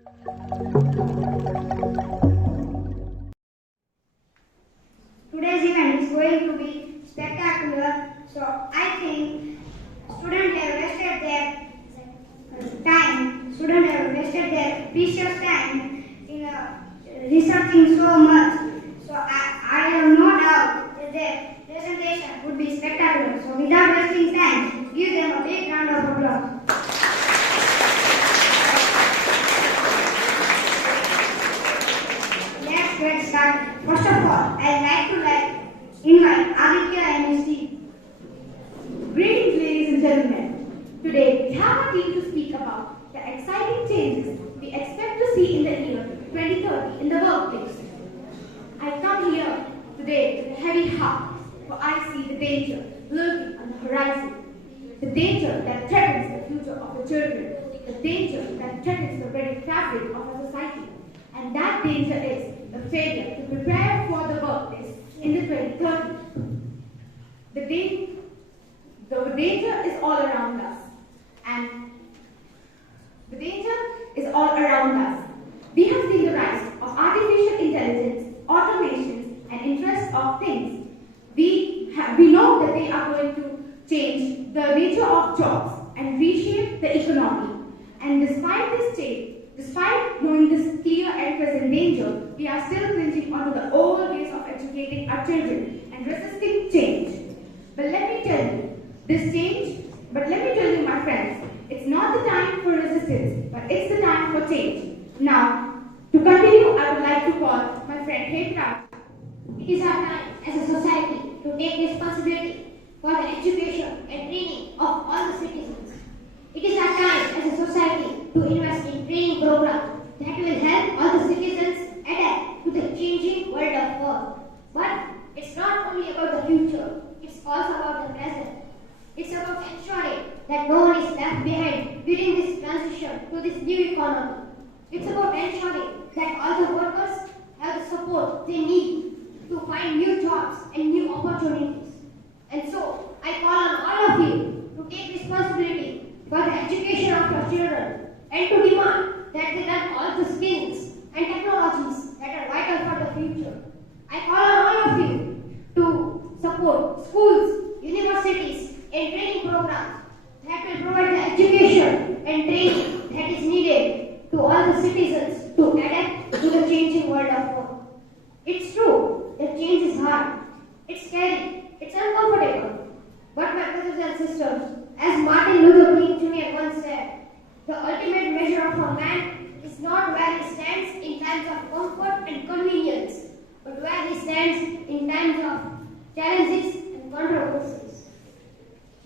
Today's event is going to be spectacular, so I think students have wasted their precious time in researching so much. So I have no doubt that their presentation would be spectacular. So without wasting time, give them a big round of applause. Let's get started. First of all, I'd like to invite Aditya and his team. Greetings, ladies and gentlemen. Today, we have a team to speak about the exciting changes we expect to see in the year 2030 in the workplace. I come here today with a heavy heart, for I see the danger lurking on the horizon. The danger that threatens the future of the children. The danger that threatens the very fabric of our society. And that danger is the failure to prepare for the workplace in the 2030s. The danger is all around us. We have seen the rise of artificial intelligence, automations, and interest of things. We know that they are going to change the nature of jobs and reshape the economy. And despite this change, despite knowing this clear and present danger, we are still clinging onto the old ways of educating our children and resisting change. But let me tell you, my friends, it's not the time for resistance, but it's the time for change. Now, to continue, I would like to call my friend Devarsh. It is our time as a society to take responsibility for the education and training of all the citizens. It is our time as a society to invest in training programs that will help all the citizens adapt to the changing world of work. But it's not only about the future, it's also about the present. It's about ensuring that no one is left behind during this transition to this new economy. It's about ensuring that all the workers have the support they need to find new jobs and new opportunities. And so, I call on all of you to take responsibility for the education of your children and to demand that they learn all the skills and technologies that are vital for the future. I call on all of you to support schools, universities, and training programs that will provide the education and training that is needed to all the citizens to adapt to the changing world of work. It's true that change is hard, it's scary, it's uncomfortable. But my brothers and sisters, as Martin Luther King Jr. once said, the ultimate measure of a man is not where he stands in times of comfort and convenience, but where he stands in times of challenges and controversies.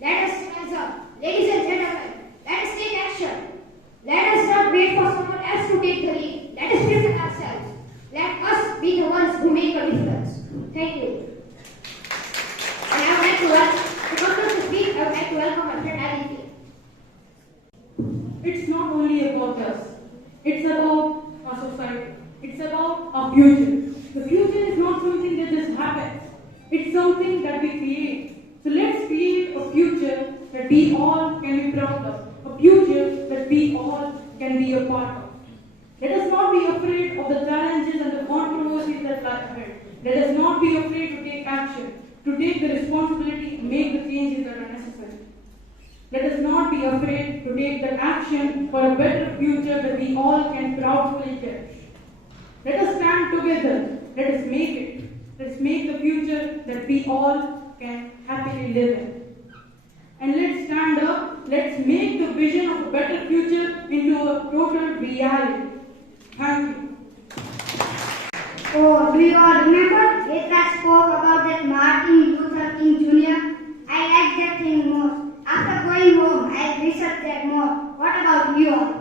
Let us rise up, ladies and gentlemen. Let us take action. Let us not wait for someone else to take the lead. Let us prepare ourselves. Let us be the ones who make a difference. Thank you. And I would like to welcome my friend Aditya. It's not only about us. It's about our society. It's about our future. The future is not something that just happens. It's something that we create. So let's create a future that we all can be proud of. A future that we all can be a part of. Let us not be afraid of the challenges and the controversies that lie ahead. Let us not be afraid to take action, to take the responsibility and make the changes that are necessary. Let us not be afraid to take the action for a better future that we all can proudly cherish. Let us stand together. Let us make it. Let's make the future that we all can happily live in. And let's stand up. Let's make the vision of a better future into a total reality. Thank you. Oh, do you all remember Devarsh spoke about that Martin Luther King Jr.? I like that thing more. After going home, I'll research that more. What about you all?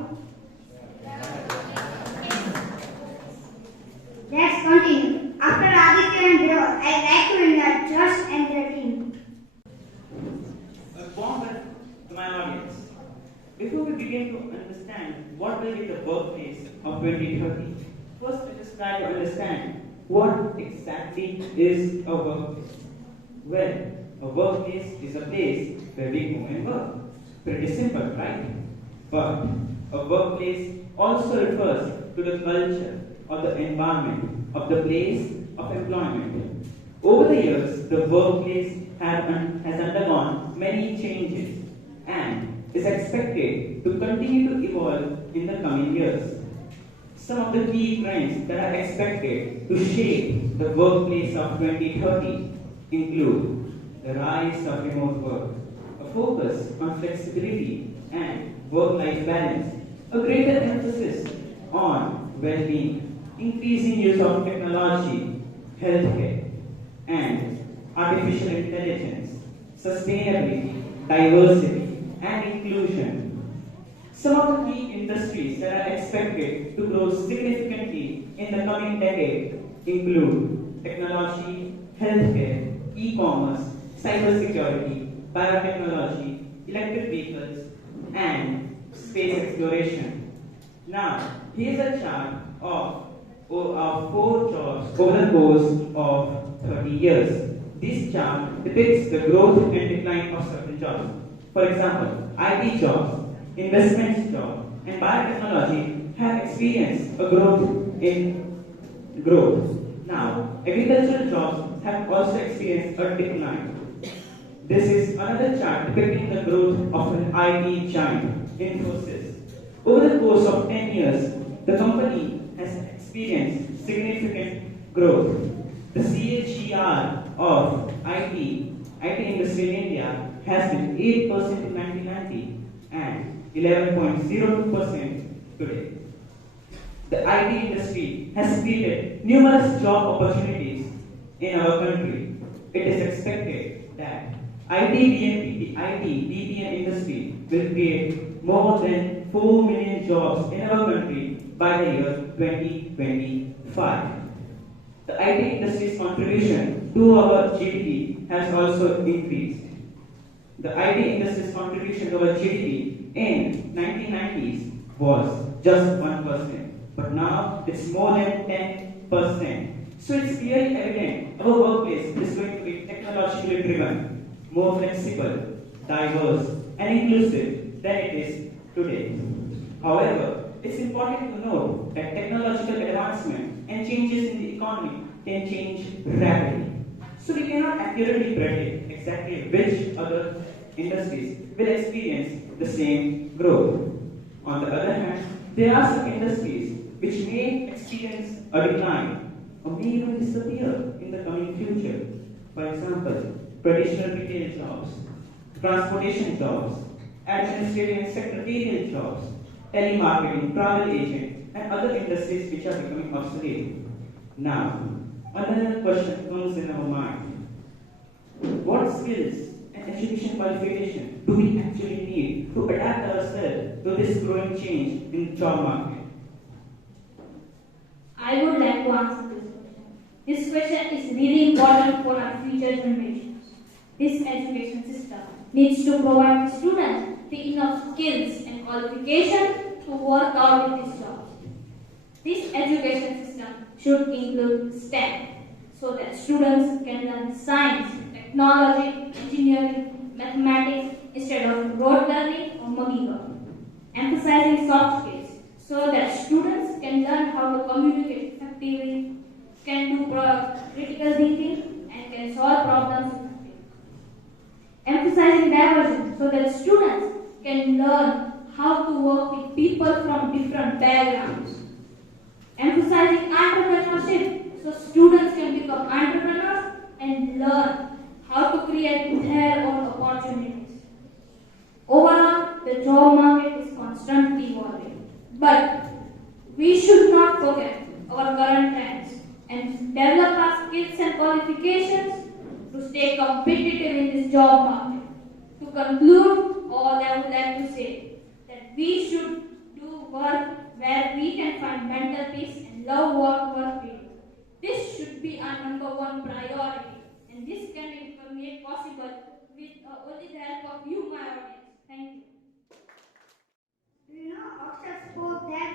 Let's continue. After Aditya and Devarsh, I'd like to invite Josh and their team. A warm welcome to my audience. Before we begin to understand what will be the workplace of 2030, first let us try to understand what exactly is a workplace. Well, a workplace is a place where we go and work. Pretty simple, right? But a workplace also refers to the culture or the environment of the place of employment. Over the years, the workplace has undergone many changes and is expected to continue to evolve in the coming years. Some of the key trends that are expected to shape the workplace of 2030 include the rise of remote work, a focus on flexibility and work-life balance, a greater emphasis on well-being, increasing use of technology, healthcare, and artificial intelligence, sustainability, diversity, and inclusion. Some of the key industries that are expected to grow significantly in the coming decade include technology, healthcare, e-commerce, cybersecurity, biotechnology, electric vehicles, and space exploration. Now, here's a chart of 4 jobs over the course of 30 years. This chart depicts the growth and decline of certain jobs. For example, IT jobs, investments jobs, and biotechnology have experienced a growth. Now, agricultural jobs have also experienced a decline. This is another chart depicting the growth of an IT giant, Infosys. Over the course of 10 years, the company has experienced significant growth. The CAGR of IT industry in India has been 8% in 1990 and 11.02% today. The IT industry has created numerous job opportunities in our country. It is expected that IT BPM industry will create more than 4 million jobs in our country by the year 2025. The IT industry's contribution to our GDP has also increased. The IT industry's contribution to our GDP in 1990s was just 1%, but now it's more than 10%. So it's clearly evident our workplace is going to be technologically driven, more flexible, diverse, and inclusive than it is today. However, it's important to note that technological advancement and changes in the economy can change rapidly. So we cannot accurately predict exactly which other industries will experience the same growth. On the other hand, there are some industries which may experience a decline or may even disappear in the coming future. For example, traditional retail jobs, transportation jobs, administrative and secretarial jobs, telemarketing, travel agent, and other industries which are becoming obsolete. Now, another question comes in our mind. What skills and education qualification do we actually need to adapt ourselves to this growing change in the job market? I would like to answer this question. This question is really important for our future generations. This education system needs to provide students with enough skills and qualifications to work out in this job. This education system should include STEM, so that students can learn science, technology, engineering, mathematics instead of rote learning or muggy work. Emphasizing soft skills, so that students can learn how to communicate effectively, can do critical thinking, and can solve problems effectively. Emphasizing diversity, so that students can learn how to work with people from different backgrounds. Emphasizing entrepreneurship, so students can become entrepreneurs and learn how to create their own opportunities. Overall, the job market is constantly evolving, but we should not forget our current trends and develop our skills and qualifications to stay competitive in this job market. To conclude, all I would like to say that we should do work where we can find mental peace and love what work we do. This should be our number one priority, and this can be made possible with only the help of you, my audience. Thank you. Oxford spoke that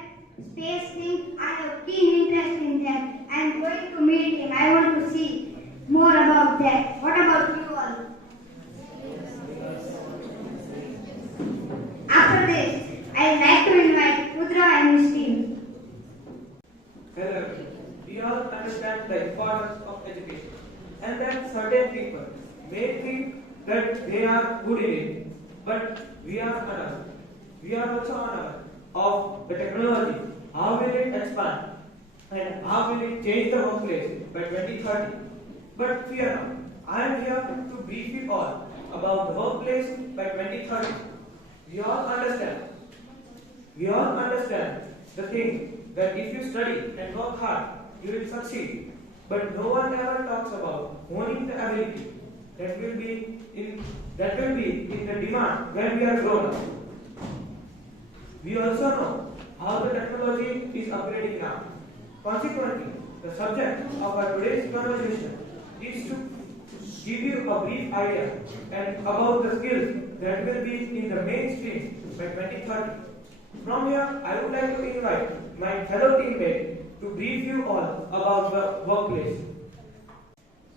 space thing. I have keen interest in that. I am going to meet him. I want to see more about that. What about you all? After this, I would like to invite Rudra and Mr. we all understand the importance of education, and that certain people may think that they are good in it, but we are unaware. We are also unaware of the technology, how will it expand, and how will it change the workplace by 2030. But fear not, I am here to brief you all about the workplace by 2030. We all understand. We all understand the thing that if you study and work hard, you will succeed. But no one ever talks about honing the ability that will be in the demand when we are grown up. We also know how the technology is upgrading now. Consequently, the subject of our today's conversation is to give you a brief idea and about the skills that will be in the mainstream by 2030. From here, I would like to invite my fellow teammate to brief you all about the workplace.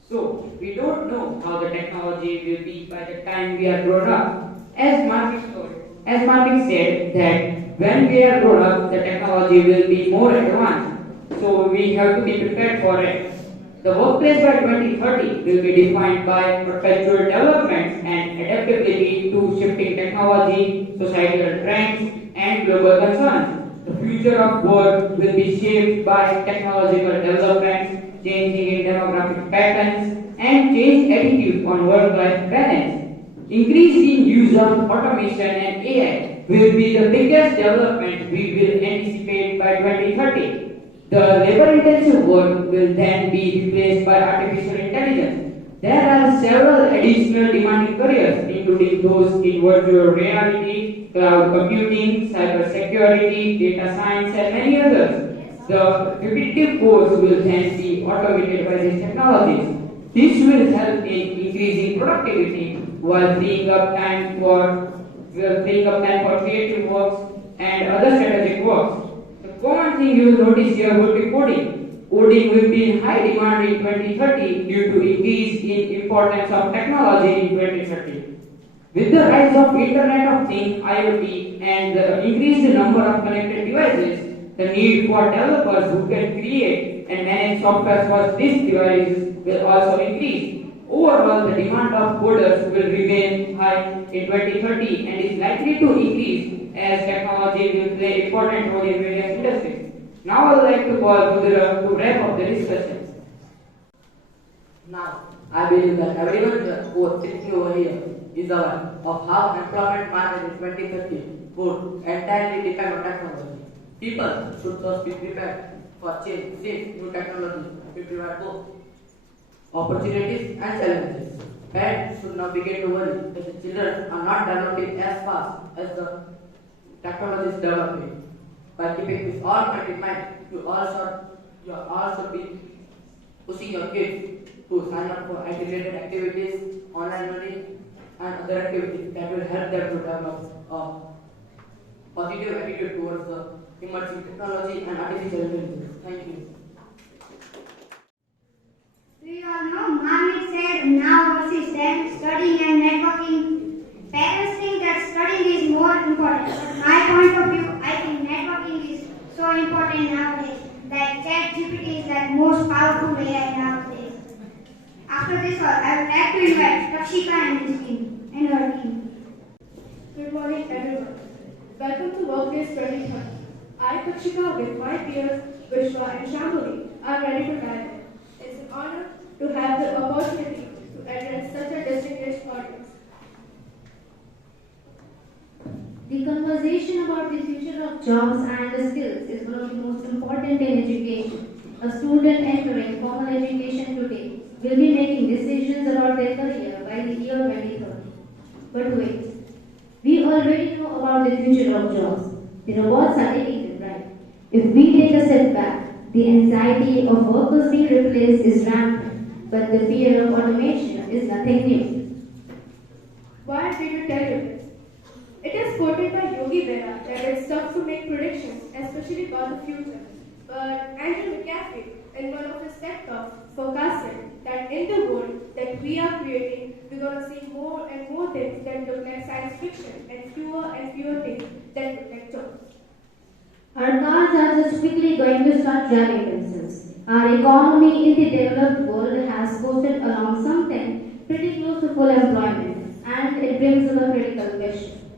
So, we don't know how the technology will be by the time we are grown up. As Marvin said that when we are grown up, the technology will be more advanced. So, we have to be prepared for it. The workplace by 2030 will be defined by perpetual developments and adaptability to shifting technology, societal trends, and global concerns. The future of work will be shaped by technological developments, changing in demographic patterns, and changed attitudes on work-life balance. Increasing use of automation and AI will be the biggest development we will anticipate by 2030. The labor-intensive work will then be replaced by artificial intelligence. There are several additional demanding careers, including those in virtual reality, cloud computing, cybersecurity, data science, and many others. The repetitive course will then be automated by these technologies. This will help in increasing productivity while freeing up time for creative works and other strategic works. The common thing you will notice here would be coding. Coding will be in high demand in 2030 due to increase in importance of technology in 2030. With the rise of Internet of Things, IoT, and the increased number of connected devices, the need for developers who can create and manage software for these devices will also increase. Overall, the demand of coders will remain high in 2030 and is likely to increase as technology will play important role in various industries. Now I would like to call Mudira to wrap up the discussion. Now, I believe that everyone who is sitting over here is aware of how employment market in 2030 would entirely depend on technology. People should thus be prepared for change since new technology will provide both opportunities and challenges. Parents should now begin to worry that the children are not developing as fast as the technology is developing. By keeping this all in mind, you all should be pushing your kids to sign up for IT-related activities, online learning, and other activities that will help them to develop a positive attitude towards the emerging technology and artificial intelligence. Thank you. We all know Marmit said now versus then, studying and networking. Parents think that studying is more important. But my point of view, I think networking is so important nowadays. Like ChatGPT is like most powerful AI nowadays. After this all, I would like to invite Rakshika and his team and her team. Good morning, everyone. Welcome to Workplace 2030. I, Rakshika, with my peers Vishwa and Shambhavi, are ready to dive in. It's an honor to have the opportunity to address such a distinguished audience. The conversation about the future of jobs and the skills is one of the most important in education. A student entering formal education today will be making decisions about their career by the year 2030. But wait, we already know about the future of jobs. The robots are taking them, right? If we take a step back, the anxiety of workers being replaced is rampant, but the fear of automation is nothing new. Why did you tell you this? It is quoted by Yogi Berra that it's tough to make predictions, especially about the future. But Andrew McCaffrey, in one of his TED Talks, forecasted that in the world that we are creating, we're going to see more and more things that look like science fiction and fewer things that look like jobs. Our cars are just quickly going to start driving themselves. Our economy in the developed world has posted along something pretty close to full employment, and it brings up a critical question.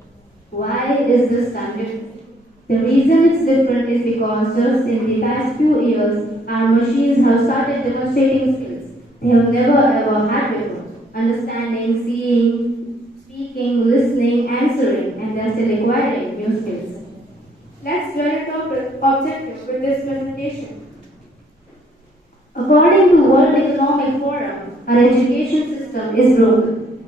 Why is this time different? The reason it's different is because just in the past few years, our machines have started demonstrating skills they have never ever had before. Understanding, seeing, speaking, listening, answering, and they're still acquiring new skills. Let's dwell into the objective with this presentation. According to World Economic Forum, our education system is broken.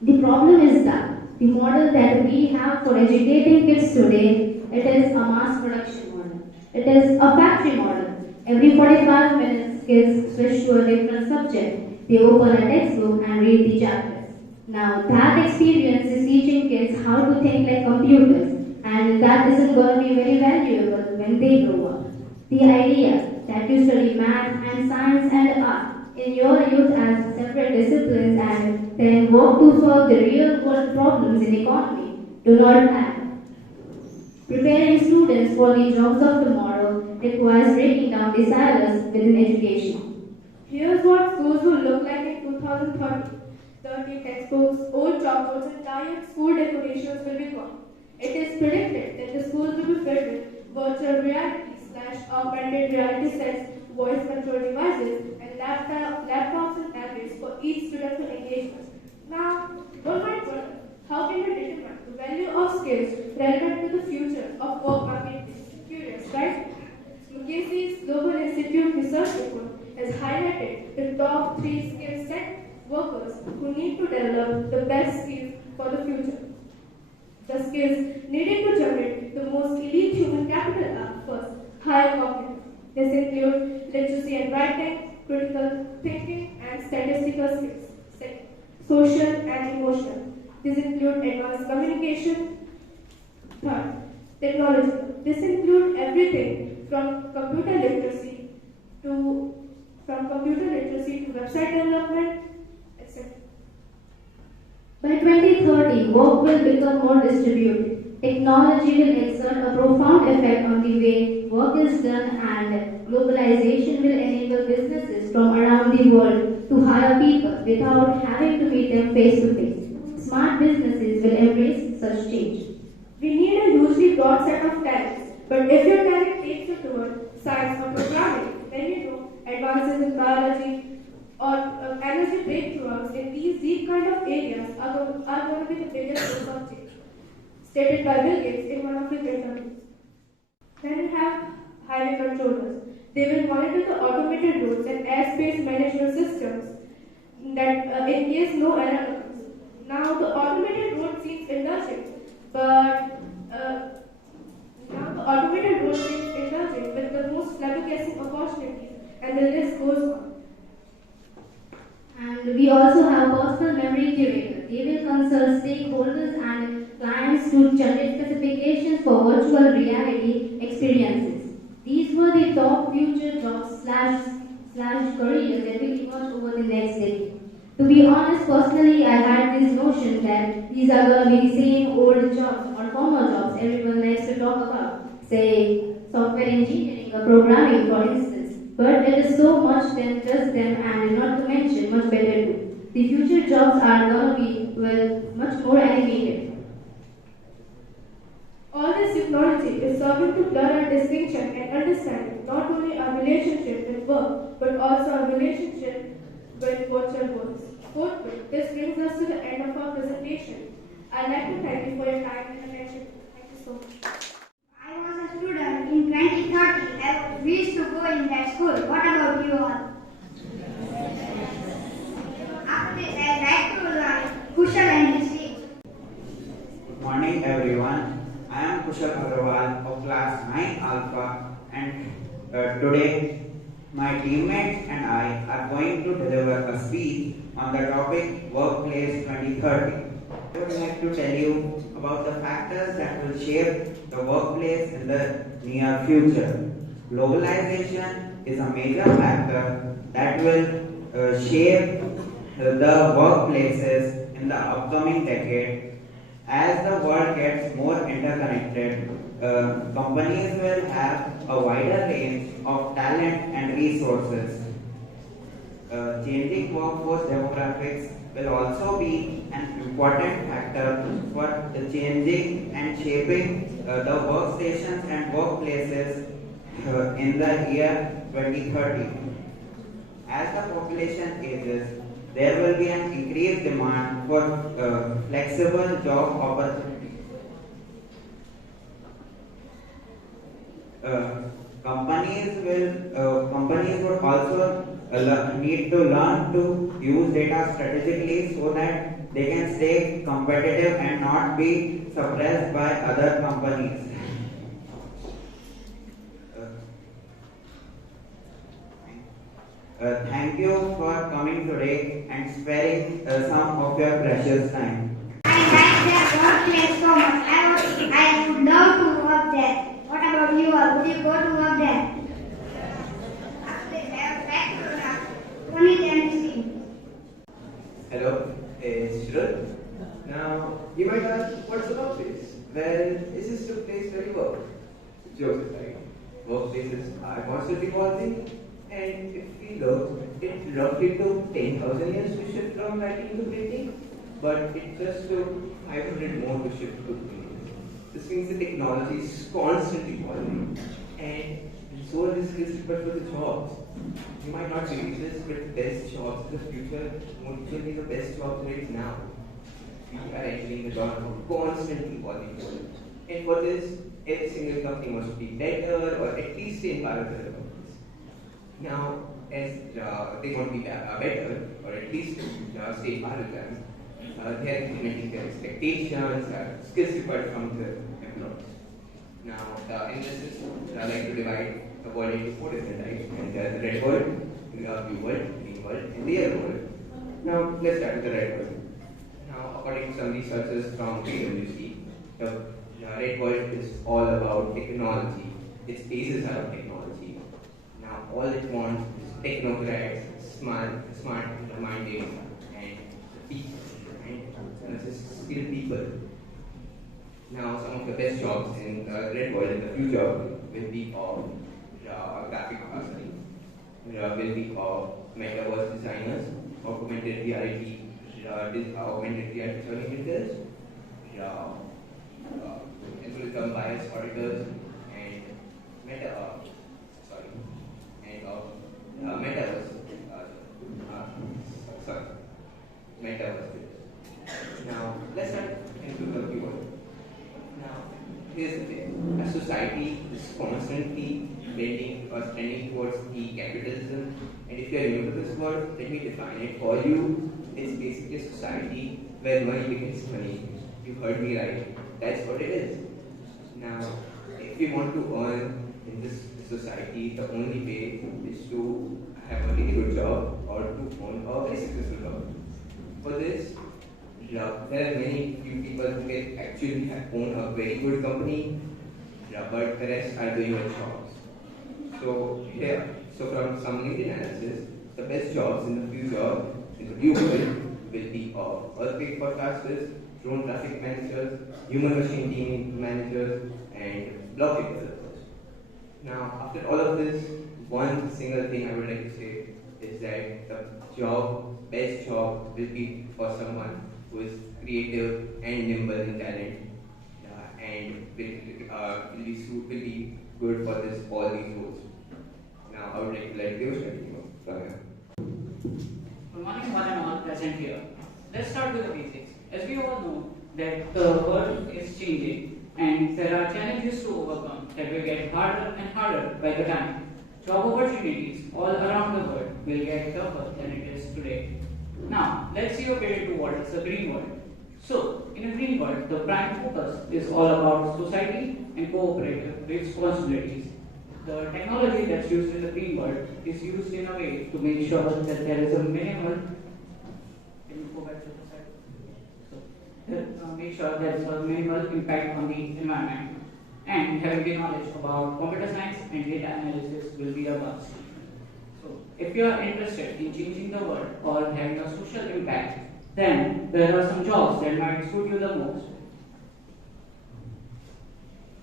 The problem is that the model that we have for educating kids today, it is a mass production model. It is a factory model. Every 45 minutes, kids switch to a different subject. They open a textbook and read the chapters. Now, that experience is teaching kids how to think like computers, and that isn't going to be very valuable when they grow up. The idea that you study math and science and art in your youth as separate disciplines and then work to solve the real world problems in economy do not add. Preparing students for the jobs of tomorrow requires breaking down the silos within education. Here's what schools will look like in 2030. 30 textbooks, old chalkboards, and tired school decorations will be gone. It is predicted that the schools will be filled with virtual reality / augmented reality sets, voice control devices, and laptops and tablets for each student's engagement. Now, one might wonder, how can we determine the value of skills relevant to the future of work market? Curious, right? McKinsey's Global Institute research report has highlighted the top 3 skill set workers who need to develop the best skills for the future. The skills needed to generate the most elite human capital are first, higher cognitive. This includes literacy and writing, critical thinking, and statistical skills. Second, social and emotional. These include advanced communication. Third, technology. This includes everything from computer literacy to website development, etc. By 2030, work will become more distributed. Technology will exert a profound effect on the way work is done, and globalization will enable businesses from around the world to hire people without having to meet them face to face. Smart businesses will embrace such change. We need a hugely broad set of talents, but if your talent takes you toward science or programming, then you know advances in biology or energy breakthroughs in these deep kind of areas are going to be the biggest source of change, stated by Bill Gates in one of his interviews. Then we have highway controllers. They will monitor the automated roads and airspace management systems that in case no error occurs. Now the automated road seems indulgent, but with the most flabbergasting opportunities, and the list goes on. And we also have personal memory curator. They will consult stakeholders and clients to generate specifications for virtual reality experiences. These were the top future jobs slash careers that will emerge over the next decade. To be honest, personally, I had this notion that these are going to be the same old jobs or former jobs everyone likes to talk about, say software engineering or programming, for instance. But it is so much than just them, and not to mention much better too. The future jobs are going to be, well, much more animated. All this technology is serving to blur our distinction and understanding not only our relationship with work, but also our relationship with virtual worlds. Fourthly, this brings us to the end of our presentation. I'd like to thank you for your time and attention. Thank you so much. I was a student in 2030. I wish to go in that school. What about you all? After this, I'd like to learn Kushal and his team. Good morning, everyone. I am Kushal Raval of class 9 Alpha, and today my teammates and I are going to deliver a speech on the topic Workplace 2030. I would like to tell you about the factors that will shape the workplace in the near future. Globalization is a major factor that will shape the workplaces in the upcoming decade. As the world gets more interconnected, companies will have a wider range of talent and resources. Changing workforce demographics will also be an important factor for the changing and shaping the workstations and workplaces in the year 2030. As the population ages, there will be an increased demand for flexible job opportunities. Companies would also need to learn to use data strategically so that they can stay competitive and not be suppressed by other companies. Thank you for coming today and sparing some of your precious time. I like their workplace so much. I would love to work there. What about you all? Would you go to work there? Dhwanit and his team. Hello, it's Shrut. Now, you might ask, what's the workplace? Well, this is the place where you work. Jokes aside, workplaces are constantly evolving, and if we look, it roughly took 10,000 years to shift from writing to printing, but it just took 500 more to shift to printing. This means the technology is constantly evolving, and so are the skills required for the jobs. You might not believe this, but the best jobs in the future won't be the best jobs right now. We are entering the dawn of a constantly evolving world. And for this, every single company must be better or at least stay in par with other companies. Now, as they want to be better or at least stay in par with them, they are implementing their expectations, skills required from the employees. Now, in this system, I like to divide the world into 4 different types, and there's the red world, blue world, green world, and the yellow world. Now, let's start with the red world. Now, according to some researchers from PwC, the red world is all about technology. Its bases are of technology. Now, all it wants is technocrats, smart-minded, and people, and this is skilled people. Now, some of the best jobs in the red world in the future will be of graphic artists, will be of metaverse designers, augmented reality animators, algorithm bias auditors, and metaverse. Now, let's start into the keyword. Now, here's the thing. A society is constantly trending towards e-capitalism. And if you are new to this word, let me define it for you. It's basically a society where money becomes money. You heard me right. That's what it is. Now, if you want to earn in this society, the only way is to have a really good job or to own a very successful job. For this, there are many few people who can actually own a very good company, but the rest are doing their jobs. So from some LinkedIn analysis, the best jobs in the future in the blue world will be of earthquake forecasters, drone traffic managers, human machine team managers, and blockchain developers. Now, after all of this, one single thing I would like to say is that the best job will be for someone who is creative and nimble in talent, and will be good for all these roles. Now, I would like to let Devarsh continue from here. Good morning, one and all present here. Let's start with the basics. As we all know that the world is changing and there are challenges to overcome that will get harder and harder by the time. Job opportunities all around the world will get tougher than it is today. Now, let's see a bit into what is the green world. So, in a green world, the prime focus is all about society and cooperative responsibilities. The technology that's used in the green world is used in a way to make sure that there is a minimal. Can you go back to the slide? So, make sure there is a minimal impact on the environment. And having the knowledge about computer science and data analysis will be a must. So, if you are interested in changing the world or having a social impact, then there are some jobs that might suit you the most.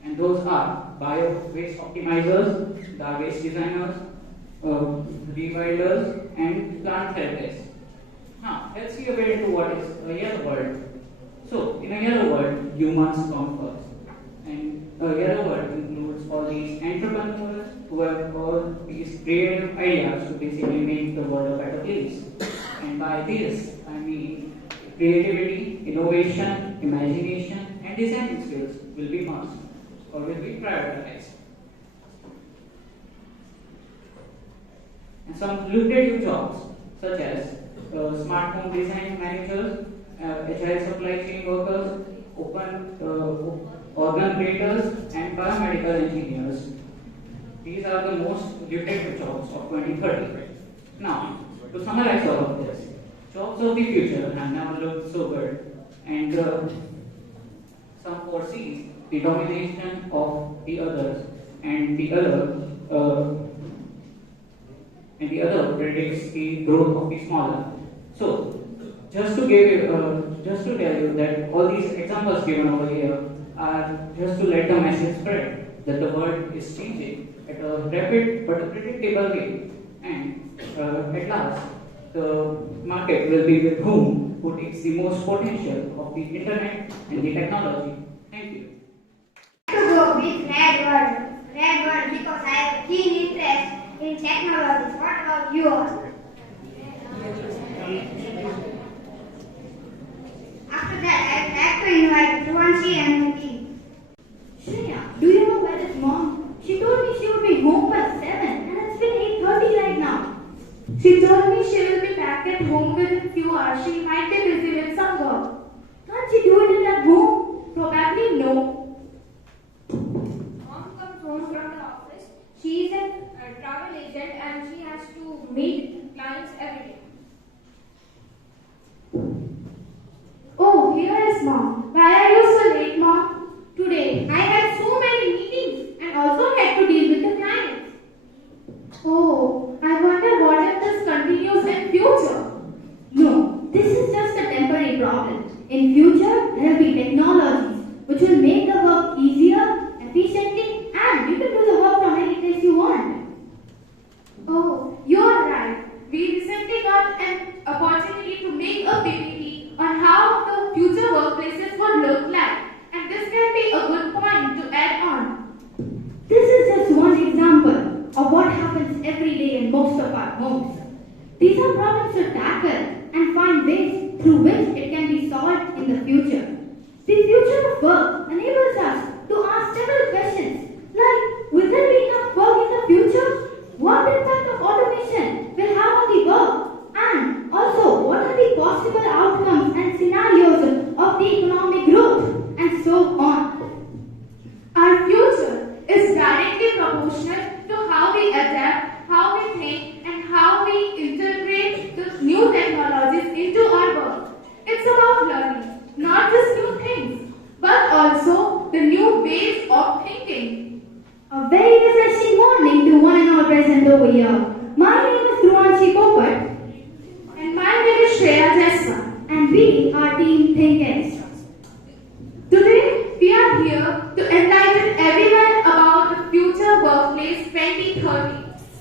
And those are bio-waste optimizers, garbage designers, rewilders, and plant therapists. Now, let's see a bit into what is a yellow world. So, in a yellow world, humans come first. And a yellow world includes all these entrepreneurs who have all these creative ideas to basically make the world a better place. And by this, I mean creativity, innovation, imagination, and design skills will be must or will be prioritized. And some lucrative jobs such as smart home design managers, agile supply chain workers, organ creators, and biomedical engineers. These are the most lucrative jobs of 2030. Now, to summarize all of this, jobs of the future have never looked so good, and some foresees the domination of the others, and the other predicts the growth of the smaller. So, just to tell you that all these examples given over here are just to let the message spread that the world is changing at a rapid but a predictable way, and at last the market will be with who takes the most potential of the internet and the technology. Thank you. To go with red word because I have keen interest in technology. What about you all? After that, I would like to invite Dhwanit and Muki. Shreya, do you know where is mom? She told me she would be home by 7 and it's been 8:30 right now. She told me she will be back at home within a few hours. She might be busy with some work. Can't she do it at home? Probably no. Mom comes home from the office. She is a travel agent and she has to meet clients every day. Oh, here is mom. Why are you so late, mom? Today I had so many meetings and also had to deal with the clients. Oh, I wonder what if this continues in future? No, this is just a temporary problem. In future, there will be technologies which will make the work easier, efficiently, and you can do the work from any place you want. Oh, you're right. We recently got an opportunity to make a PPT on how the future workplaces would look like, and this can be a good point to add on. This is just one example of what happens every day in most of our homes. These are problems to tackle and find ways through which it can be solved in the future. The future of work enables us to ask several questions like, will there be enough work in the future? What impact of automation will have on the work? And also, what are the possible outcomes and scenarios of the economic growth? And so on. Our future is directly proportional to how we adapt, how we think, and how we integrate the new technologies into our work. It's about learning, not just new things, but also the new ways of thinking. A very refreshing morning to one and all present over here. My name is Dhwanit and my name is Shreya Jaswant, and we are Team Thinkers. Today, we are here to enlighten everyone about the future workplace 2030.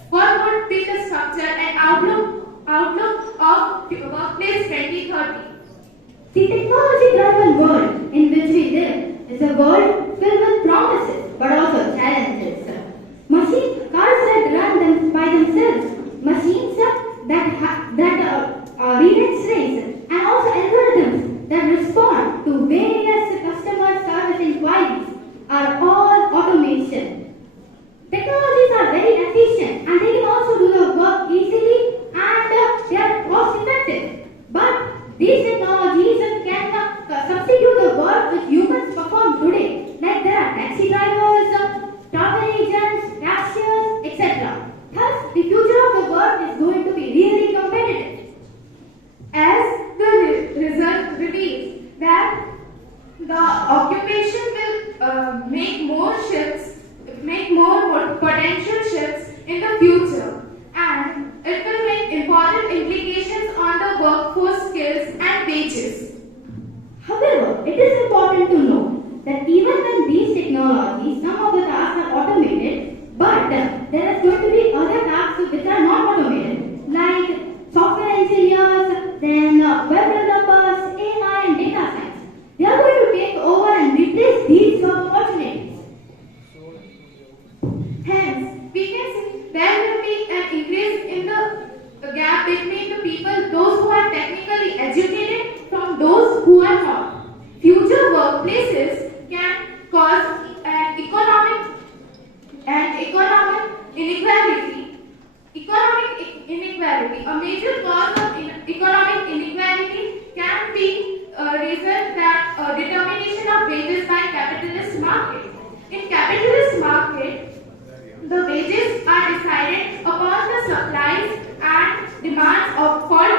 What would be the structure and outlook of workplace 2030? The technology-driven world in which we live is a world filled with promises but also challenges. Cars that run by themselves, machines that read X-rays, and also algorithms that respond to various customer service inquiries are all automation. Technologies are very efficient and they can also do the work easily and they are cost effective. But these technologies can substitute the work which humans perform today. Like there are taxi drivers, travel agents, cashiers,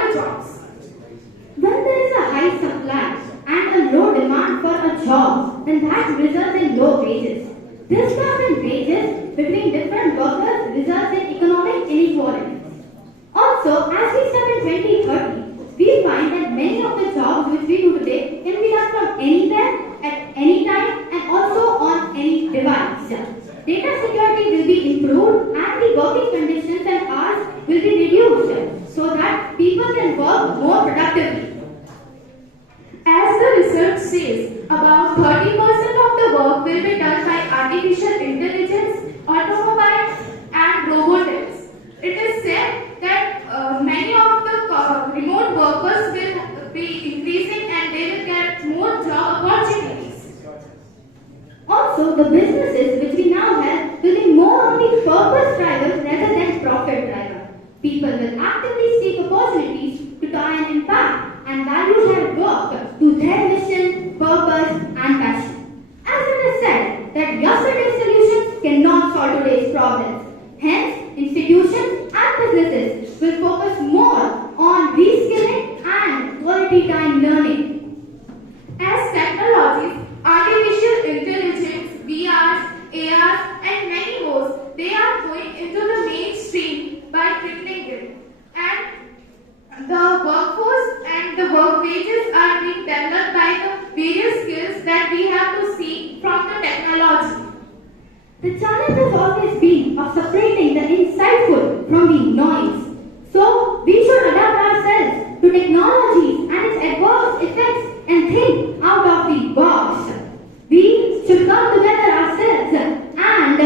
all jobs. When there is a high supply and a low demand for a job, then that results in low wages. This gap in wages between different workers results in economic inequality. Also, as we step in 2030, we find that many of the jobs which we do today can be done from anywhere, at any time, and also on any device. Data security will be improved and the working conditions and hours will be reduced so that people can work more productively. As the research says, about 30% of the work will be done by artificial intelligence, automobiles, and robotics. It is said that many of the remote workers will be increasing and they will get more job opportunities. Also, the businesses which we now have will be more on the purpose driven rather than profit driven. People will actively seek opportunities to tie an impact and value their work to their mission, purpose, and passion. As it is said that yesterday's solutions cannot solve today's problems. Hence, institutions and businesses will focus more on reskilling and quality time learning. As technologies, artificial intelligence, VRs, ARs, and many more, they are going into the mainstream by tripling it. And the workforce and the work wages are being developed by the various skills that we have to see from the technology. The challenge has always been of separating the insightful from the noise. So, we should adapt ourselves to technologies and its adverse effects and think out of the box. We should come together ourselves and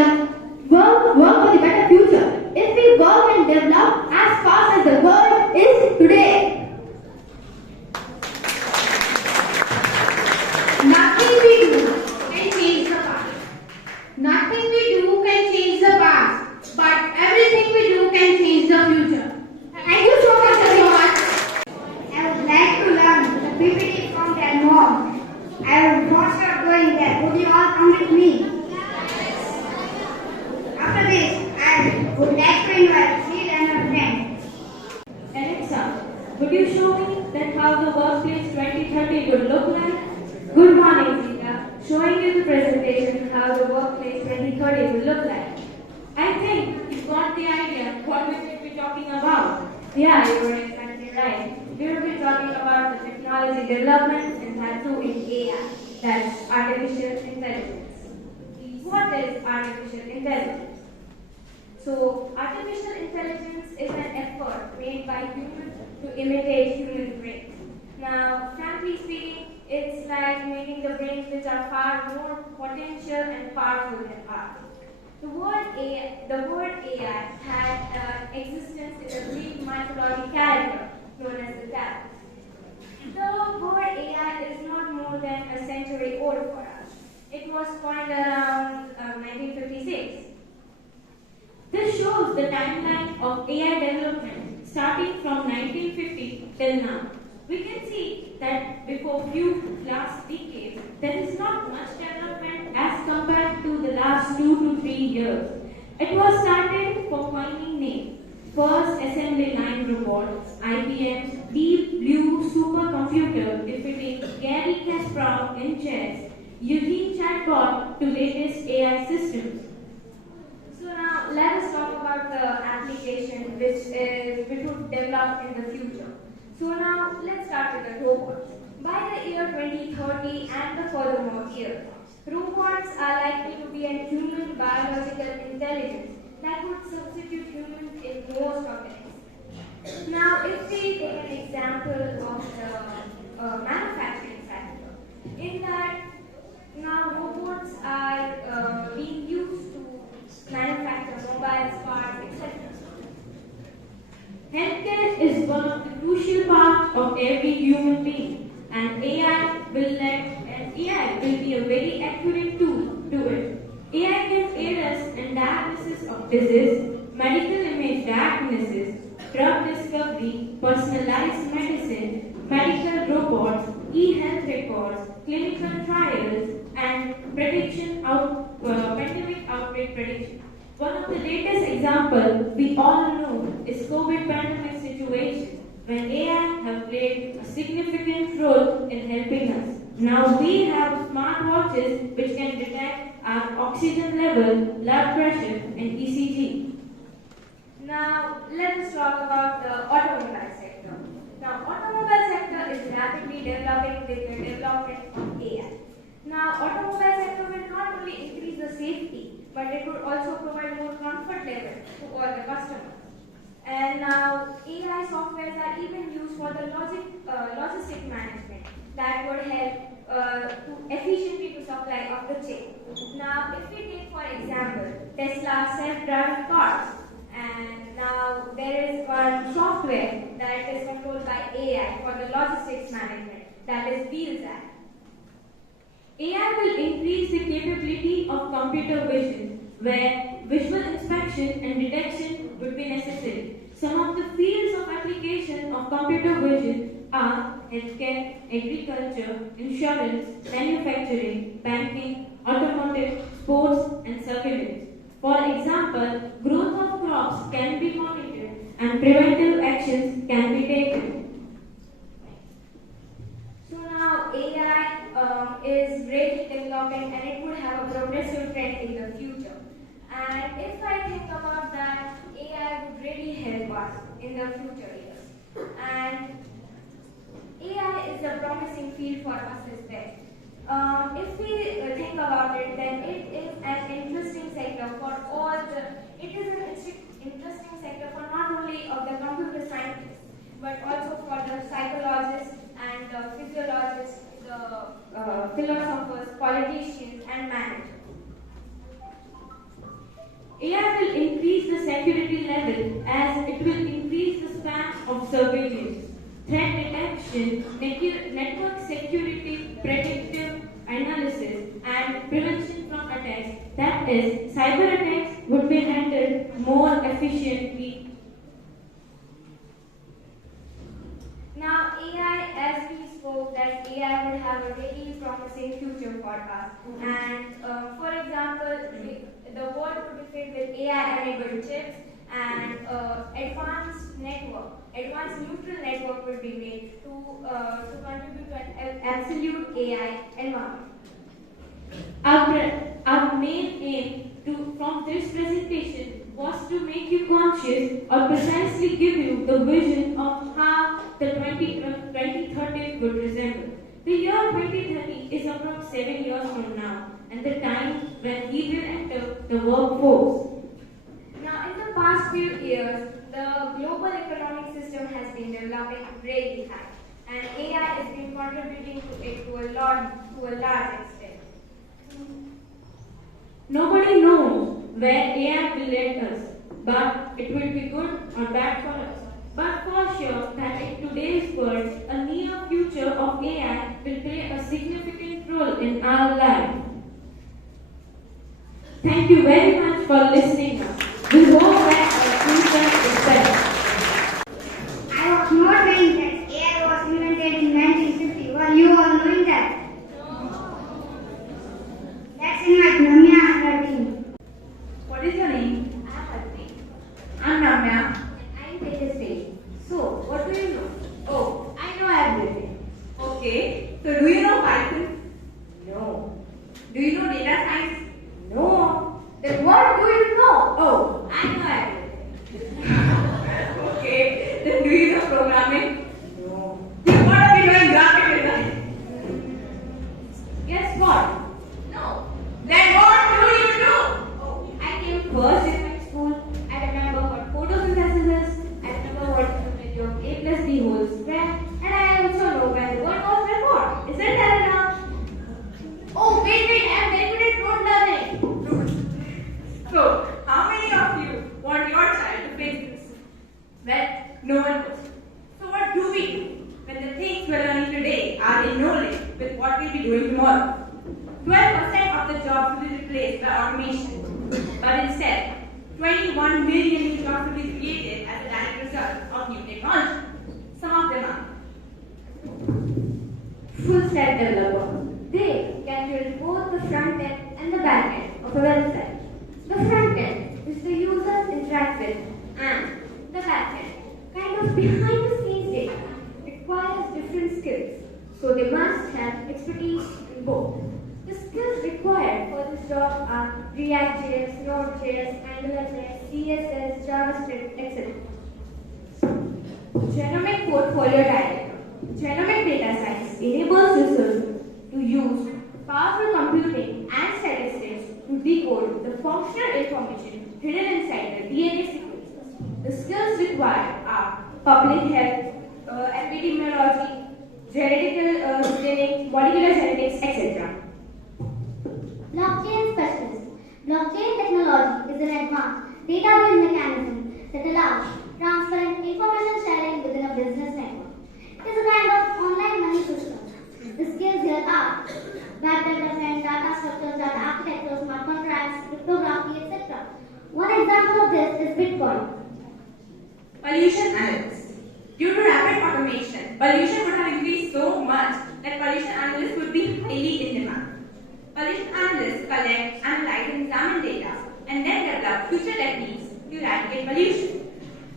work for the better future. If we work and develop as fast as the world is today. Nothing we do can change the past. Nothing we do can change the past, but everything we do can change the future. Thank you so much, everyone. I would like to learn the PPT from their mom. I would not stop going there. Would you all come with me? After this, I would like to invite Neil and her friend. Alexa, would you show me that how the workplace 2030 would look like? Good morning, Zita. Showing you the presentation how the workplace 2030 will look like. I think you've got the idea what we will be talking about. Yeah, you were exactly right. We will be talking about the technology development and that too in AI. That's artificial intelligence. What is artificial intelligence? So, artificial intelligence is an effort made by humans to imitate human brains. Now, frankly speaking, it's like making the brains which are far more potential and powerful than ours. The word AI had existence in the Greek mythology character known as the Devarsh. The word AI is not more than a century old for us. It was coined around 1956. This shows the timeline of AI development starting from 1950 till now. We can see that before few last decades, there is not much development as compared to the last 2 to 3 years. It was started for coining names. First assembly line robot, IBM's Deep Blue supercomputer defeating Gary Kasparov in chess, using chatbot to latest AI systems. So now let us talk about the application which would develop in the future. So now let's start with the robots. By the year 2030 and the furthermore years, robots are likely to be a human biological intelligence that would substitute humans in most of them. Now, if we take an example of the manufacturing sector, in that now robots are being used to manufacture mobiles, parts, etc. Healthcare is one of the crucial parts of every human being, and AI will be a very accurate tool to it. AI can aid us in diagnosis of disease, medical image diagnosis, drug discovery, personalized medicine, medical robots, e-health records, clinical trials, and pandemic outbreak prediction. One of the latest examples we all know is COVID pandemic situation. when AI have played a significant role in helping us. Now we have smartwatches which can detect our oxygen level, blood pressure, and ECG. Now, let us talk about the automobile sector. Now, automobile sector is rapidly developing with the development of AI. Now, automobile sector will not only increase the safety, but it would also provide more comfort level to all the customers. And now, AI softwares are even used for the logistic management that would help to efficiently to supply of the chain. Now, if we take for example Tesla self-driving cars, and now there is one software that is controlled by AI for the logistics management, that is WheelsApp. AI will increase the capability of computer vision, where visual inspection and detection would be necessary. Some of the fields of application of computer vision are healthcare, agriculture, insurance, manufacturing, banking, automotive, sports, and surveillance. For example, growth of crops can be monitored and preventive actions can be taken. So now AI is really developing and it would have a progressive trend in the future. And if I think about that, AI would really help us in the future years. And AI is a promising field for us as well. If we think about it, then it is an interesting sector for all the. It is an interesting sector for not only of the computer scientists, but also for the psychologists and the physiologists, the philosophers, politicians, and managers. AI will increase the security level as it will increase the span of surveillance, threat detection, network security, predictive analysis, and prevention from attacks. That is, cyber attacks would be handled more efficiently. Now, AI, as we spoke, that AI would have a really promising future for us. And for example, the world would be filled with AI-enabled chips and advanced neutral network will be made to contribute to an absolute AI environment. Our main aim from this presentation was to make you conscious or precisely give you the vision of how the 2030 would resemble. The year 2030 is about 7 years from now, and the time when we will enter the workforce. Now, in the past few years, the global economic system has been developing really high, and AI has been contributing to it to a large extent. Nobody knows where AI will lead us, but it will be good or bad for us. But for sure that in today's world, a near future of AI will play a significant role in our life. Thank you very much for listening us. We hope that our future is better. I was not knowing that AI was invented in 1950. Were you all knowing that? Let's invite Namya and her team. What is your name? I am Aditi. I'm Ramya. I am Tejasvi. So, what do you know? Oh, I know everything. Okay, so do you know Python? No. Do you know data science? No. Then what do you know? Oh, I know everything. Okay, then do you know programming? No. Then what are we doing graphic design? Guess what? No. Then what do you do? Oh, I came first in my school. I remember what photosynthesis is. I remember what is the value of a plus b whole square. And I also know where the word was before. Isn't that enough? Oh, wait, I'm very good at road learning. So, how many of you want your child to face this? Well, no one knows. So what do we do when the things we're learning today are in no link with what we'll be doing tomorrow? 12% of the jobs will be replaced by automation, but instead, 21 million new jobs will be created as a direct result of new technology. Some of them are Full stack developer. They can build both the front end and the back end of a website. The front end, which the users interact with, and the back end, kind of behind the scenes so they must have expertise in both. The skills required for this job are React.js, Node.js, AngularJS, CSS, JavaScript, etc. Genomic Portfolio Diagram. Genomic data science enables researchers to use powerful computing and statistics to decode the functional information hidden inside the DNA sequences. The skills required are public health, epidemiology, genetical screening, molecular genetics, etc. Blockchain specialist. Blockchain technology is an advanced database mechanism that allows transparent information sharing within a business network. It is a kind of online money system. The skills here are web development, data structures, data architecture, smart contracts, cryptography, etc. One example of this is Bitcoin. Pollution analyst. Due to rapid automation, pollution would have increased so much that pollution analysts would be highly in demand. Pollution analysts collect, analyze, and examine data and then develop future techniques to eradicate pollution.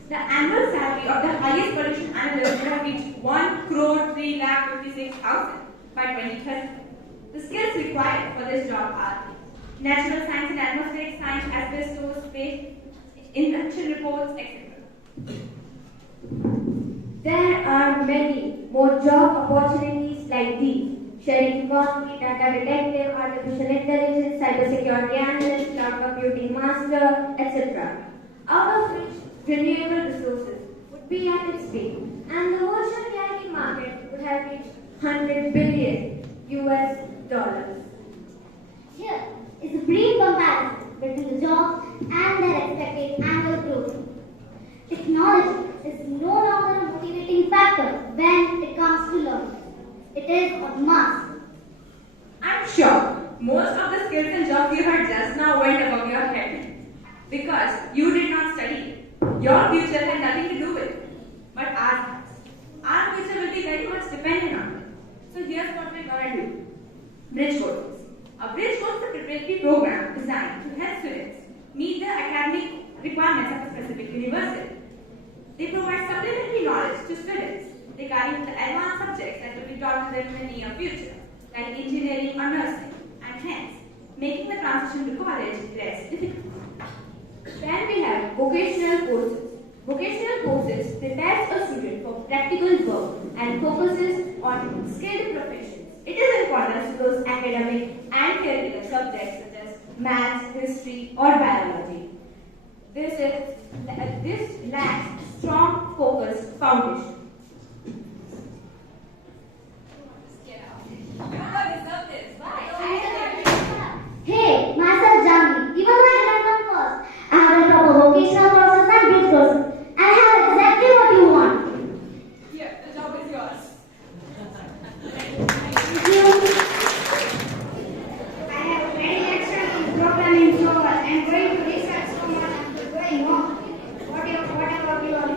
The annual salary of the highest pollution analyst would have reached 1,356,000 by 2030. The skills required for this job are natural science and atmospheric science, asbestos, space, inspection reports, etc. There are many more job opportunities like these: sharing economy, data detective, artificial intelligence, cybersecurity analyst, cloud computing master, etc. Out of which renewable resources would be at its peak, and the virtual reality market would have reached $100 billion US. Here is a brief comparison between the jobs and their expected annual growth. Technology is no longer a motivating factor when it comes to learning. It is a must. I'm sure most of the skills and jobs you heard just now went above your head because you did not study. Your future had nothing to do with it. But our future will be very much dependent on it. So here's what we're going to do. Bridge courses. A bridge course is a preparatory program designed to help students meet the academic requirements of a specific university. They provide supplementary knowledge to students regarding the advanced subjects that will be taught to them in the near future, like engineering or nursing, and hence making the transition to college less difficult. Then we have vocational courses. Vocational courses prepares a student for practical work and focuses on skilled professions. It is in contrast to those academic and theoretical subjects such as maths, history, or biology. This lacks strong focused foundation. Hey, myself Jamie. Even though I did not come first, I have a proper vocational courses and bridge courses. And I have exactly what you want. Here, the job is yours. Thank you. I have very excellent in programming so much. I am going to research so much and going more. What about you all?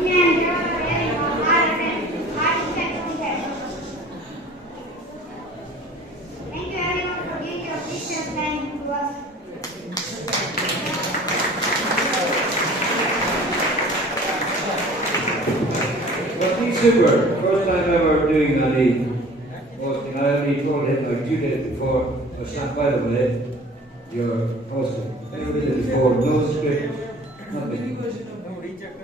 Me and Devarsh are very hard and architect. Thank you everyone for giving your precious time to us. Well, super. First time ever doing any hosting. I only told him like 2 days before. I stand by the way, you're hosting. Never did it before. No script, nothing.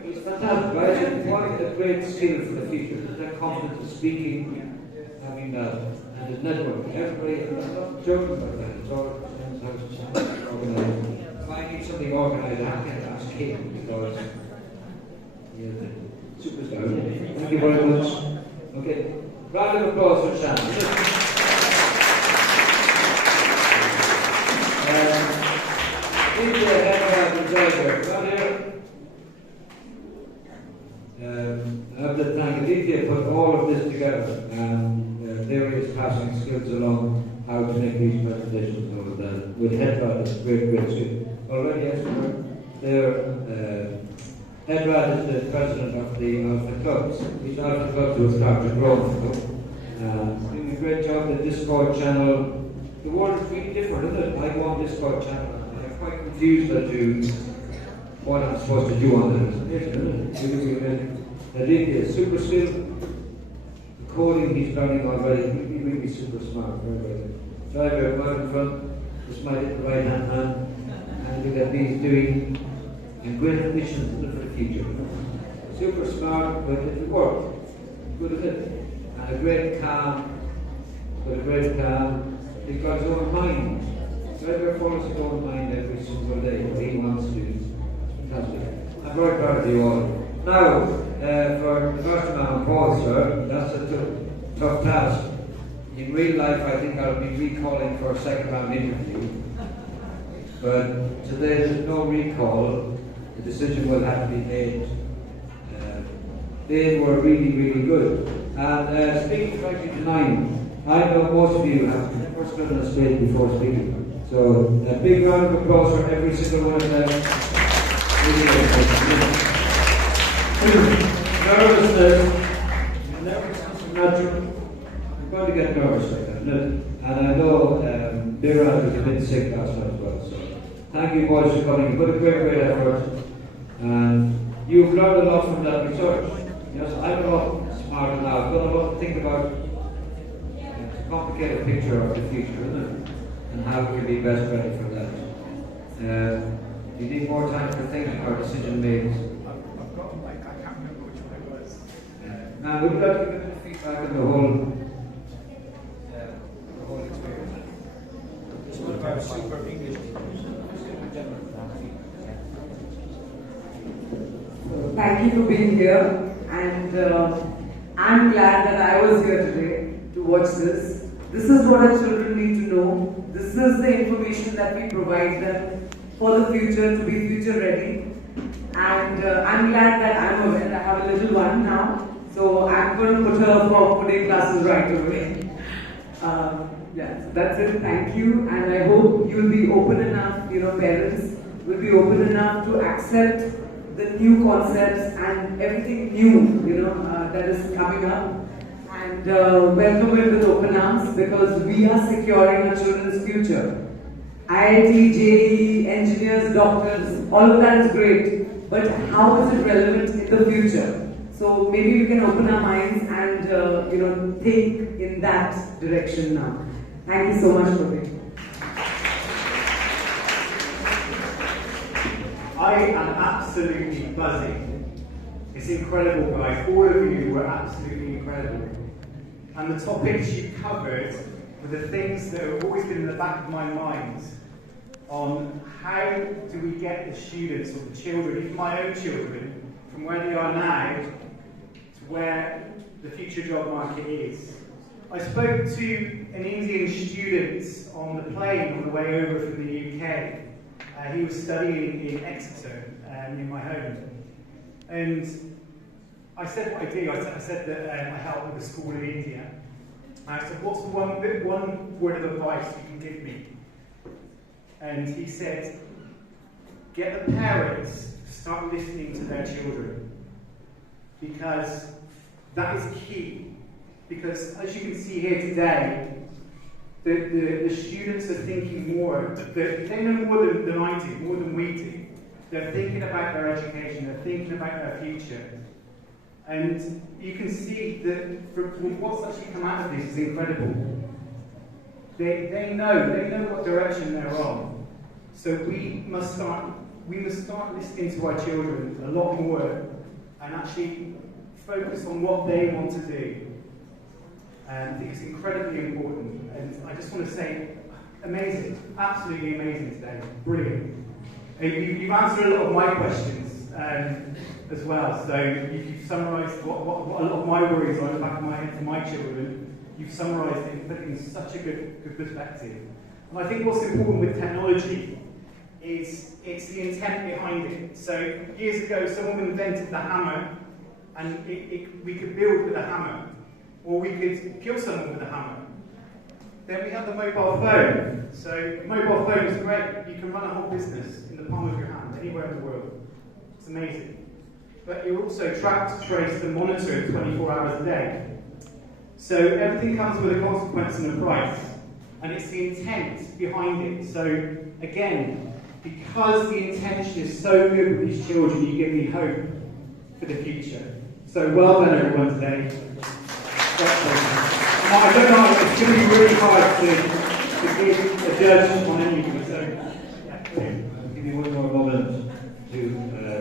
It's fantastic, right? What a great skill for the future. That confidence of speaking, having that, and the network. Everybody, I'm not joking about that. It's all organized. If I need something organized, I can't ask him because he's the superstar. Thank you very much. Okay, round of applause for Shan. He's the head of the driver. Not here. I have to thank Aditya for all of this together and various passing skills along how to make these presentations and all of that. With Headrod, it's great skill. Already, yes, Headrod is the president of the Alpha Clubs. These Alpha Clubs will start to grow. Doing a great job. The Discord channel. The world is really different, isn't it? I go on Discord channel. I'm quite confused as to what I'm supposed to do on this. is super skill. The coding he's learning already, he'll be really super smart, very well. Driver, right in front, just might hit the right hand man, and look at he's doing, and great ambitions for the future. Super smart, but it will work. Good at it. And a great calm, because his own mind. Driver follows his own mind every single day, what he wants to do. Fantastic. I'm very proud of you all. Now, for the first man, Paul, sir, that's a tough task. In real life, I think I'll be recalling for a second round interview. But today, there's no recall. The decision will have to be made. They were really, really good. And speaking frankly tonight, I know most of you have never stood on a stage before speaking. So a big round of applause for every single one of them. Nervousness is natural. You're going to get nervous like that, isn't it? And I know Devarsh was a bit sick last night as well. So thank you boys for coming. You put a great effort. And you've learned a lot from that research. Yes, I'm a lot smarter now. I've got a lot to think about. It's a complicated picture of the future, isn't it? And how we can be best ready for that. You need more time for thinking or decision made. I've got I can't remember which one it was. Now, would you like to give a bit of feedback on the whole experience? It's all about super English. Thank you for being here, and I'm glad that I was here today to watch this. This is what our children need to know. This is the information that we provide them for the future, to be future ready. And I'm glad that I'm aware. I have a little one now, so I'm going to put her for putting classes right away. Yeah, so that's it. Thank you, and I hope you'll be open enough. Parents will be open enough to accept the new concepts and everything new, that is coming up. And welcome it with open arms, because we are securing our children's future. IIT, JEE, engineers, doctors, all of that is great. But how is it relevant in the future? So maybe we can open our minds and think in that direction now. Thank you so much for being here. I am absolutely buzzing. It's incredible, guys. All of you were absolutely incredible. And the topics you covered were the things that have always been in the back of my mind on how do we get the students or the children, even my own children, from where they are now to where the future job market is. I spoke to an Indian student on the plane on the way over from the UK. He was studying in Exeter, near my home. And I said what I do. I said that I help with a school in India. And I said, what's the one word of advice you can give me? And he said, get the parents to start listening to their children. Because that is key. Because as you can see here today, the students are thinking more, they know more than I do, more than we do. They're thinking about their education, they're thinking about their future. And you can see that what's actually come out of this is incredible. They know what direction they're on. So we must start listening to our children a lot more and actually focus on what they want to do. I think it's incredibly important, and I just want to say, amazing, absolutely amazing today, brilliant. You've answered a lot of my questions as well, so you've summarised what a lot of my worries are in the back of my head for my children. You've summarised it and put it in such a good perspective. And I think what's important with technology is it's the intent behind it. So years ago, someone invented the hammer, and we could build with a hammer. Or we could kill someone with a hammer. Then we have the mobile phone. So the mobile phone is great. You can run a whole business in the palm of your hand, anywhere in the world. It's amazing. But you're also tracked, traced, and monitored 24 hours a day. So everything comes with a consequence and a price. And it's the intent behind it. So again, because the intention is so good with these children, you give me hope for the future. So well done everyone today. Now, I don't know, it's going to be really hard to give a judge on any of you, so yeah, brilliant. I'll give you one more moment to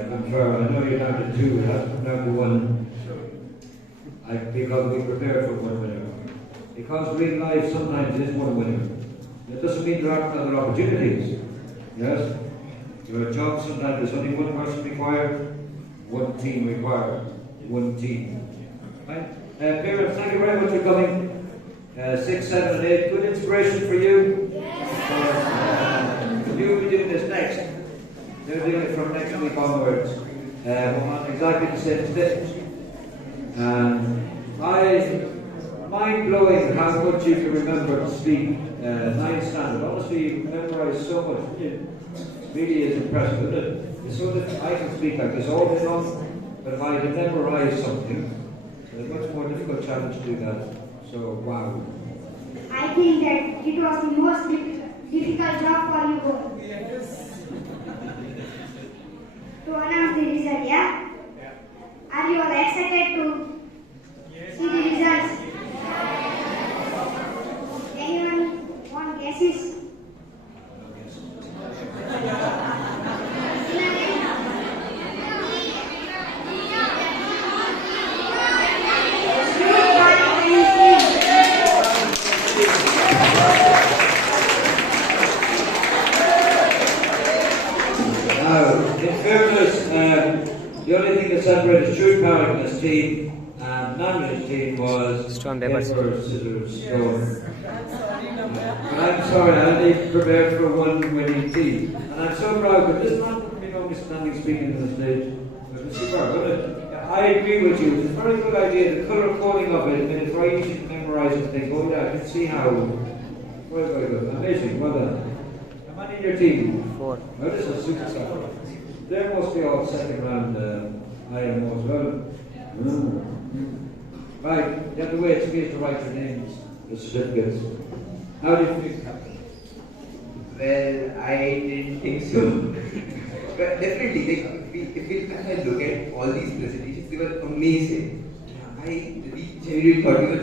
confirm. I know you're down to two, down to one. Because we prepare for one winner. Because real life sometimes is one winner. It doesn't mean there aren't other opportunities. Yes? There are jobs sometimes there's only one person required, one team required. One team. Right? Parents, thank you very much for coming. 6, 7, and 8. Good inspiration for you. Yes. You will be doing this next. They're doing it from next week onwards. We're on exactly the same stage. Mind-blowing how much you can remember to speak 9 standard. Honestly, you memorize so much. It really is impressive, isn't it? It's so that I can speak like this all day long, but if I can memorize something, it's a much more difficult challenge to do that. So, wow. I think that it was the most difficult job for you both. To announce the result, yeah? Are you all excited to see the results? Anyone want guesses? In fairness, the only thing that separated Shrut Parikh and his team and Nami's team was paper, scissors, stone. And I'm sorry, I only prepared for one winning team. And I'm so proud, but this is not me only standing speaking on the stage. But it's super, I agree with you, it's a very good idea. The colour coding of it, and it's very easy to memorise and think, oh yeah, I can see how. Very, very good. Amazing, well done. How many in your team? 4. Oh, this is super stuff. They're mostly all second round IMO as well. Right, you have to wait for me to write your names, the certificates. How do you feel, Captain? Well, I didn't think so. But definitely, if we kind of look at all these presentations, they were amazing. I genuinely thought when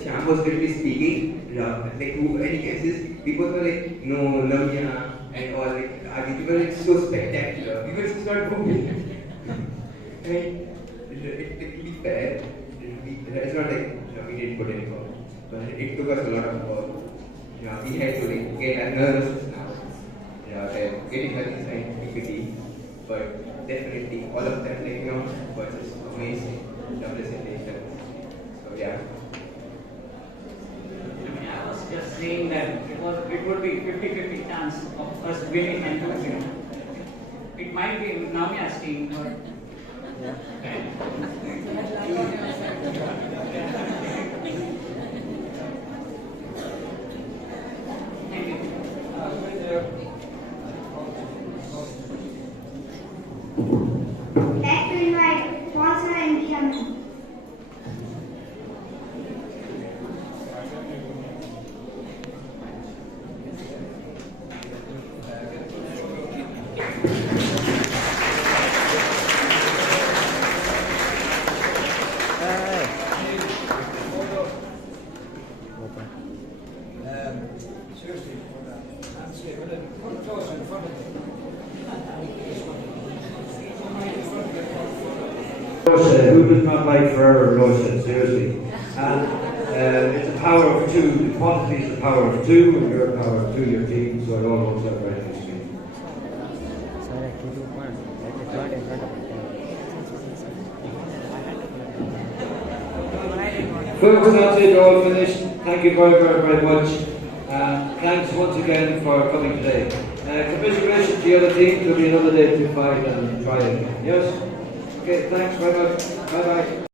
Shyam was going to be speaking, like any guesses, people were like, no, Lamia, and all like, we were like so spectacular. We were just not moving. And to be fair, it's not like we didn't put any effort, but it took us a lot of work. We had to like get analysis now. Getting healthy scientifically, but definitely all of them were just amazing representations. So yeah. I was just saying that it would be 50-50 chance of us winning and losing. It might be Namia's team, but Thank you. Like to invite sponsor and chairman. Seriously, put it closer in front of me. Who does not like Ferrero Rocher? Seriously. And it's a power of 2. The quantity is a power of 2, and you're a power of 2, your team, so it all works out very nicely. Folks, that's it, all finished. Thank you very, very, very much. Thanks once again for coming today. Commiserations to the other team. There'll be another day to fight and try again. Yes? Okay, thanks very much. Bye-bye.